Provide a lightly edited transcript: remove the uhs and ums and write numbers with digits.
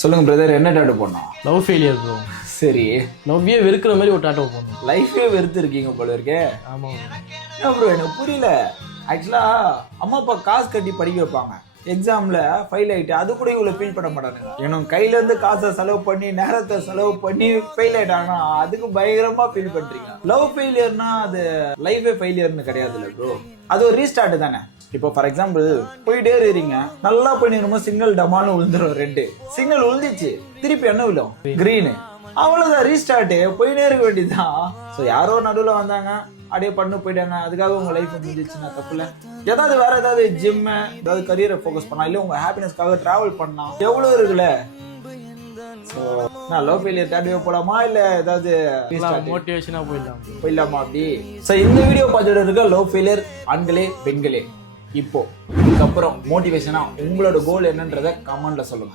சொல்லுங்க பிரதர், என்ன டாட்டோ பண்ணோம்? Love failure bro. சரி, லவ்வே வெறுக்கிற மாதிரி ஒரு டாட்டோ பண்ணணும். லைஃபே வெறுத்து இருக்கீங்க போல இருக்கே. ஆமாம் என்ன ப்ரோ, எனக்கு புரியல. ஆக்சுவலா அம்மா அப்பா காசு கட்டி படிக்க வைப்பாங்க, எக்ஸாம்ல ஃபெயில் ஆயிட்டு அது கூட இவ்வளவு ஃபீல் பண்ண மாட்டானுங்க. எனக்கு கையில இருந்து காசை செலவு பண்ணி நேரத்தை செலவு பண்ணி ஃபெயில் ஆயிட்டாங்கன்னா அதுக்கு பயங்கரமா ஃபீல் பண்றீங்க. லவ் ஃபெயிலியர்னா அது லைஃபே ஃபெயிலியர்னு கிடையாதுல்ல ப்ரோ, அது ஒரு ரீஸ்டார்ட் தானே. இப்போ ஃபார் எக்ஸாம்பிள் போயிட்டே இருக்கீங்க, நல்லா பண்ணிருமோ சிக்னல் டமான்னு விழுந்துரும், ரெண்டு சிக்னல் விழுந்துச்சு, திருப்பி என்ன விழும்? கிரீனு. அவ்வளவுதான், ரீஸ்டார்ட், போயிட்டே இருக்க வேண்டியதுதான். ஸோ யாரோ நடுவில் வந்தாங்க, அப்படியே பண்ணு போயிட்டாங்க, அதுக்காக உங்க லைஃப் முடிஞ்சிச்சுன்னா தப்புல. ஏதாவது வேற ஏதாவது ஜிம், ஏதாவது கரியரை ஃபோக்கஸ் பண்ணலாம், இல்லை உங்க ஹாப்பினஸ்க்காக டிராவல் பண்ணலாம், எவ்வளவு இருக்குல்ல. ஸோ நான் லவ் ஃபெயிலியர் தேடிவே போலாமா, இல்லை ஏதாவது மோட்டிவேஷனா போயிடலாமா அப்படி? ஸோ இந்த வீடியோ பார்த்துட்டு இருக்க லவ் ஃபெயிலியர் ஆண்களே பெண்களே, இப்போ இதுக்கப்புறம் மோட்டிவேஷனா உங்களோட கோல் என்னன்றதை கமெண்ட்ல சொல்லுங்க.